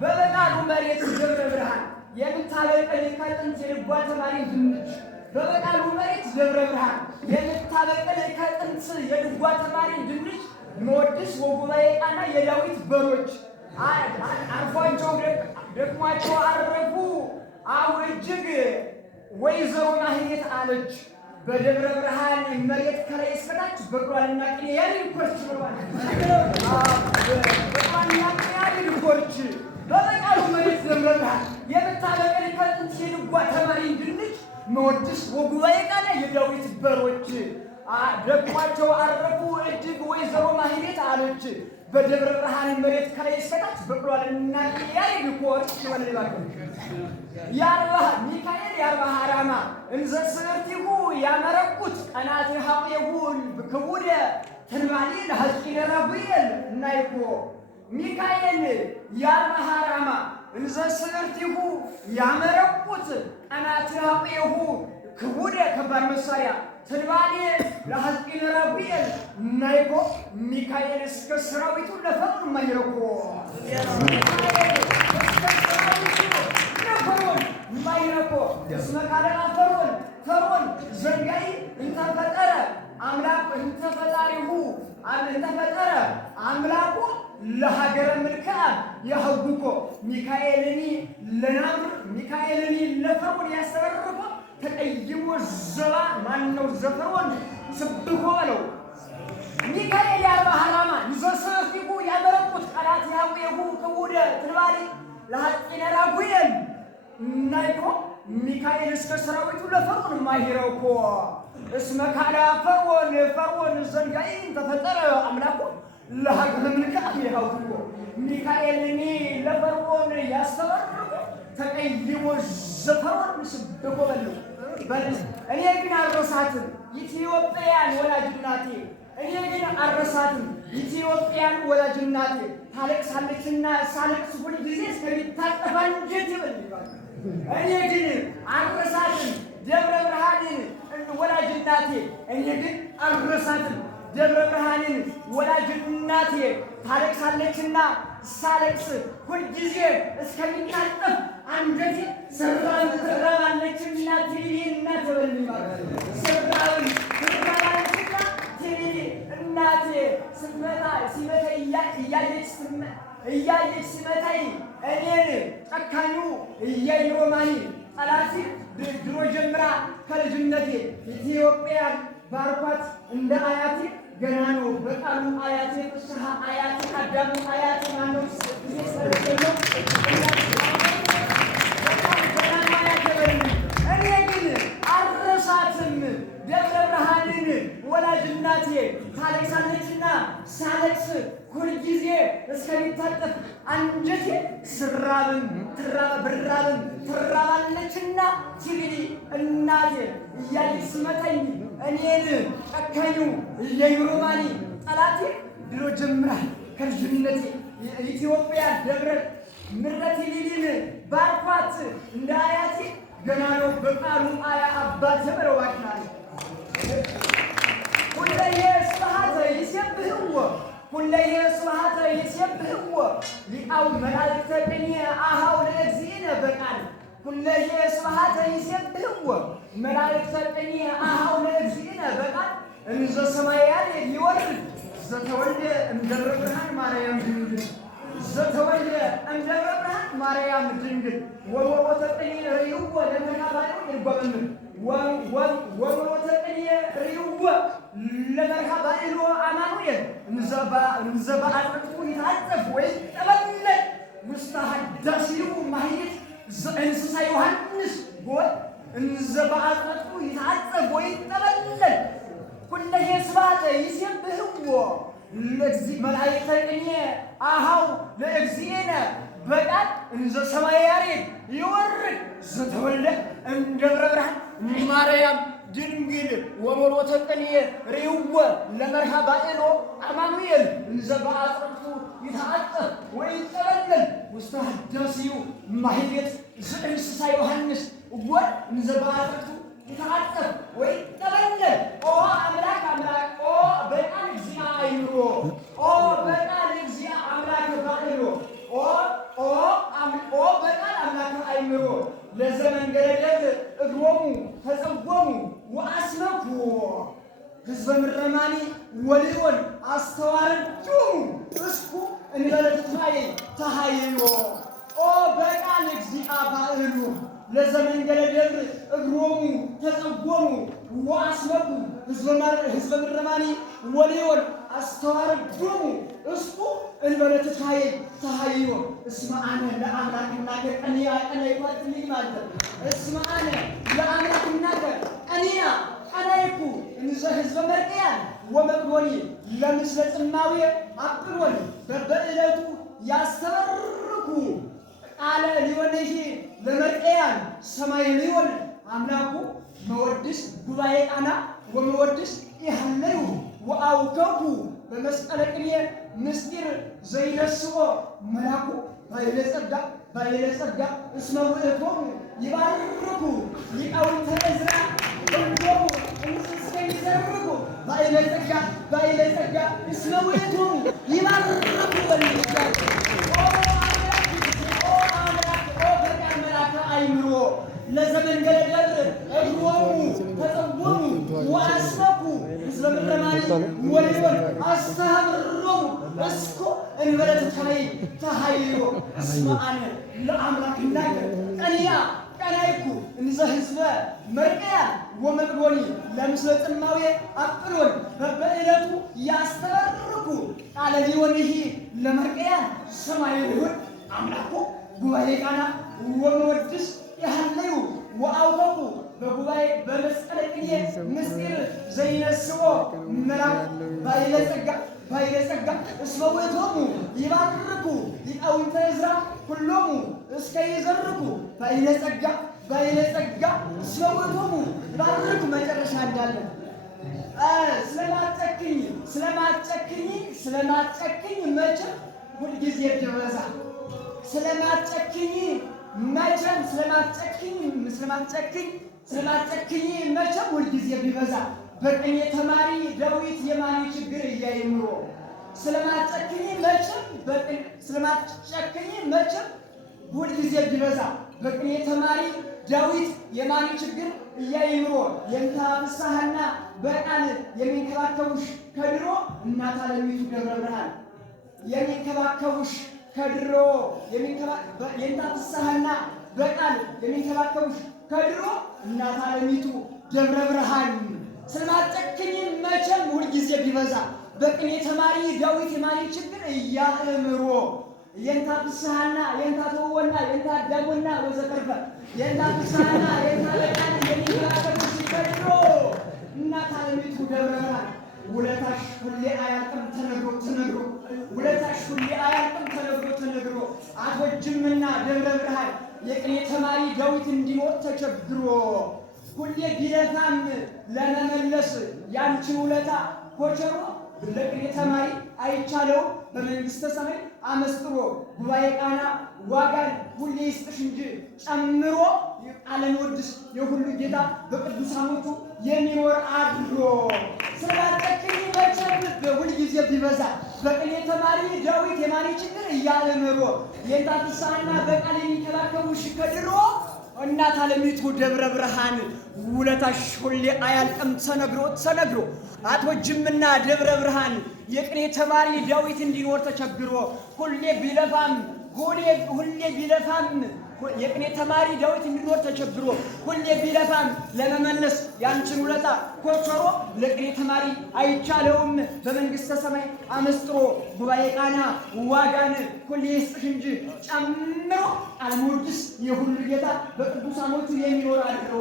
በበቃሉ መሬት ደብረ ብርሃን የምታበቅል ከጥንት የልጓ ተማሪ ድንች በበቃሉ መሬት ደብረ ብርሃን የምታበቅል ከጥንት የልጓ ተማሪ ድንች መወድስ ወጉባኤ ቃና የዳዊት በሮች አርፏቸው ደክሟቸው አረፉ። አሁን እጅግ ወይዘሮ ማህሌት አለች በደብረ ብርሃን መሬት ከላይ እስከታች በቅሏልና ቅኔ ያልኮች ብሏል። በቅሏልና ቅኔ ያልኮች በበቃሉ መሬት ደብረ ብርሃን የምታበቅል ከጥንት የልጓ ተማሪ ድንች መወድስ ወጉባኤ ቃና የዳዊት በሮች ደክሟቸው አረፉ እጅግ ወይዘሮ ማህሌት አለች በደብረ ብርሃን መሬት ከላይ እስከታች በቅሏልና ቅኔ ያልኮች ይወልባል። ሚካኤል የአርባሃ ዓላማ እንዘ ስዕርቲሁ ያመረቁት ቀናት ሀቄሁን ክቡደ ትንባሊ ለሐቂነ ረጉኤል እናይኮ ሚካኤል የአርባሃ ዓላማ እንዘ ስዕርቲሁ ያመረቁት ቀናት ሀቄሁ ክቡደ ከባድ መሳሪያ ትንባሊ ለሐቂነ ረጉኤል እናይኮ ሚካኤል እስከ ሰራዊቱ ለፈኑ ማይረኮ ማይረኮ እስመ ካለና ፈርዖን ዘንጋይ እንተፈጠረ አምላክ እንተፈጣሪሁ እንተፈጠረ አምላኩ ለሀገረ ምልክዓን ያህጉኮ ሚካኤልኒ ለናምር ሚካኤልኒ ለፈርዖን ያስተረረፈ ተቀይሞ ዘባ ማነው ዘፈርዖን ስብኮ በለው ሚካኤል የአርባሃ ዓላማ ይዘሰፊቁ ያበረቁት ቃላት ያውየሁ ክቡደ ትንባሊ ለሐቂነ ረጉኤል እናይኮ ሚካኤል እስከ ሰራዊቱ ለፈርዖን ማይረኮ እስመ ካላ ፈርዖን ዘንጋይ ተፈጠረ አምላኩ ለሀገረ ምልክዓን ያህጉኮ ሚካኤልኒ ለፈርዖን ያስተረረፈ ተቀይሞ ዘፈርዖን ስብኮ በለው እኔ ግን አልረሳትም ኢትዮጵያን ወላጅ እናቴ እኔ ግን አልረሳትም ኢትዮጵያን ወላጅ እናቴ ታለቅሳለችና ሳለቅስ ሁል ጊዜ እስከሚታጠፋ እንጀት ይበልባል። እኔ ግን አልረሳትም ደብረ ብርሃንን ወላጅ እናቴ እኔ ግን አልረሳትም ደብረ ብርሃንን ወላጅ እናቴ ታለቅሳለችና ሳለቅስ ሁል ጊዜ እስከሚታጠፍ አንጀቴ ስራውን ትራባለች እናቴ እናት በልማት ስራውን ትራባለችና ትሪ እናቴ ሲመታ እያየች ሲመታኝ እኔን ጨካኙ እያይሮማኒ ጠላቲ ድሮ ጀምራ ከልጅነቴ ኢትዮጵያን ባርኳት እንደ አያቴ ገና ነው በቃሉ አያቴ ፍስሐ አያቴ አዳሙ አያቴ ማነው ሰርተለው እኔ ግን አልረሳትም ደብረ ብርሃንን ወላጅ እናቴ ታለቅሳለችና ሳለቅስ ሁልጊዜ እስከሚታጠፍ አንጀቴ ስራብም ትራባለችና ሲግዲ እናቴ እያየች ስመታኝ እኔን ጨካኙ የዩሮማኒ ጠላቴ ድሮ ጀምራ ከልጅነቴ ኢትዮጵያ ደብረ ምሕረት ሊሊን ባርኳት እንደ አያቴ ገና ነው በቃሉ አያ አባት ዘመረዋክናል ሁለየ ስብሐተ ይሴብሕዎ ሁለየ ስብሐተ ይሴብሕዎ ሊቃው መላእክተ ቅኔ አኀው ለእግዚእነ በቃል ሁለየ ስብሐተ ይሴብሕዎ መላእክተ ቅኔ አኀው ለእግዚእነ በቃል እንዘ ሰማያት ይወርድ ዘተወልደ እምደብረ ብርሃን ማርያም ድንግል ዘተወልደ እምደብረ ብርሃን ማርያም ድንግል ወወሮተ ቅኔ ርእይዎ ለመርሃባዩ ይርጓመምን ወወሮተ ቅኔ ርእይዎ ለመርሃባዩ አማኑኤል እንዘ በአጥርቱ ይታጠፍ ወይጠበለል ውስተ ሀዳሲሁ ማህሌት እንስሳ ዮሐንስ ጎል እንዘ በአጥርቱ ይታጠፍ ወይጠበለል ኩለሄ ስብሐተ ይሴብሕዎ መላእክተ ቅኔ አኀው ለእግዚእነ በቃል እንዘ ሰማይ ያሬድ ይወርድ ዘተወልደ እምደብረ ብርሃን ማርያም ድንግል ወወሮተ ቅኔ ርእይዎ ለመርሃባዩ አማኑኤል እንዘ በአጥርቱ ይታጠፍ ወይጠበለል ውስተ ሀዳሲሁ ማህሌት ዘእንስሳ ዮሐንስ ጎል እንዘ በአጥርቱ ይታጠፍ ወይጠበለል ኦ አምላክ ኦ በቃል እግዚአ አይምሮ ኦ በቃል እግዚአ አምላክ ባዕሎ ኦ ምረማኒ ወሊዮን አስተዋርዱሙ እስኩ እንበለትታዬ ተሃይዮ ኦ በቃል እግዚአብሔር ለዘመንገለ ደብር እግሮሙ ተጸጎሙ ወአስመቁ ህዝበ ምረማኒ ወሊዮን አስተዋርዱሙ እስኩ እንበለትታዬ ተሃይዮ እስመ አነ ለአምላክና ቀንያ ይቆጥልኝ ማለት እስመ አነ ለአምላክና ቀንያ አናይኩ እንዘ ህዝበ መርቅያን ወመቅዶኒ ለምስለ ጽማዊ አቅሮን በበዕለቱ ያስተበርኩ ቃለ ሊሆነሽ ለመርቅያን ሰማይ ሊሆን አምላኩ መወድስ ጉባኤ ቃና ወመወድስ ይሃለዩ ወአውከኩ በመስቀለ ቅኔ ምስጢር ዘይነስኦ መላኩ ባይለጸጋ እስመ ውእቶሙ ይባርኩ ሊቃውንተ ዕዝራ እንዶሙ እንስስ ይዘርኩ ባይለጸጋ እስመ ውእቶሙ ይባርኩ በልጅጋት ኦ አምላክ በቃል መላከ አይምሮ ለዘመንገለ ደብር እግሮሙ ተጸጎሙ ወአስመኩ ህዝበ ምረማኒ ወሊዮን አስተሃብሮሙ እስኩ እንበለትታዬ ተሃይዮ እስመ አነ ለአምላክና ቀንያይኩ እንዘ ህዝበ መርቅያን ወመቅዶኒ ለምስለ ጽማዊ አቅሎን በበዕለቱ ያስተበርኩ ቃለ ሊሆንህ ለመርቅያን ሰማይ ሊሆን አምላኩ ጉባኤ ቃና ወመወድስ ይሃለዩ ወአውከኩ በጉባኤ በመስቀለ ቅኔ ምስጢር ዘይነስኦ መላኩ ባይለጸጋ እስመ ውእቶሙ ይባርኩ ሊቃውንተ ዕዝራ ኩሎሙ እስከ ይዘርኩ ባይለጸጋ እስመ ውእቶሙ ይባርኩ መጨረሻ እንዳለ ስለማትጨክኝ መቼም ሁልጊዜ ቢበዛ ስለማትጨክኝ መቼም ሁልጊዜ ቢበዛ በቅኔ ተማሪ ዳዊት የማኒ ችግር እያይምሮ ስለማትጨክኝ መቼም ሁልጊዜ ቢበዛ በቅኔ ተማሪ ዳዊት የማኒ ችግር እያይምሮ የንታ ፍስሐና በቃል የሚንከባከቡሽ ከድሮ እናት አለሚቱ ደብረ ብርሃን የሚንከባከቡሽ ከድሮ የንታ ፍስሐና በቃል የሚንከባከቡሽ ከድሮ እናት አለሚቱ ደብረ ብርሃን ስለማትጨክኝ መቼም ሁልጊዜ ቢበዛ በቅኔ ተማሪ ዳዊት የማኒ ችግር እያእምሮ የንታ ፍስሐና የንታ ተወና የንታ አዳሙና ወዘተርፈ የንታ ፍስሐና የንታ በቃል የሚንከባከቡሽ ከድሮ እናት አለሚቱ ደብረ ብርሃን ውለታሽ ሁሌ አያልቅም ተነግሮ ውለታሽ ሁሌ አያልቅም ተነግሮ አትወጅምና ደብረ ብርሃን የቅኔ ተማሪ ዳዊት እንዲሞት ተቸግሮ ሁሌ ቢለፋም ለመመለስ ያንቺን ውለታ ኮቸሮ ለቅኔ ተማሪ አይቻለው በመንግስተ ሰማይ አመስጥሮ ጉባኤ ቃና ዋጋን ሁሌ ይስጥሽ እንጂ ጨምሮ ቃለን ወድስ የሁሉ ጌታ በቅዱሳኖቹ የሚኖር አድሮ ስለማትጨክኝ መቼም ሁልጊዜ ቢበዛ በቅኔ ተማሪ ዳዊት የማኒ ችግር እያእምሮ የንታ ፍስሐና በቃል የሚንከባከቡሽ ከድሮ እናት አለሚቱ ደብረ ብርሃን ውለታሽ ሁሌ አያልቅም ተነግሮ አትወጅምና ደብረ ብርሃን የቅኔ ተማሪ ዳዊት እንዲኖር ተቸግሮ ሁሌ ቢለፋም የቅኔ ተማሪ ዳዊት እንዲኖር ተቸግሮ ሁሌ ቢለፋም ለመመለስ ያንቺን ውለታ ኮቸሮ ለቅኔ ተማሪ አይቻለውም በመንግስተ ሰማይ አመስጥሮ ጉባኤ ቃና ዋጋን ሁሌ ይስጥሽ እንጂ ጨምሮ አልሞድስ የሁሉ ጌታ በቅዱሳኖቹ የሚኖር አድሮ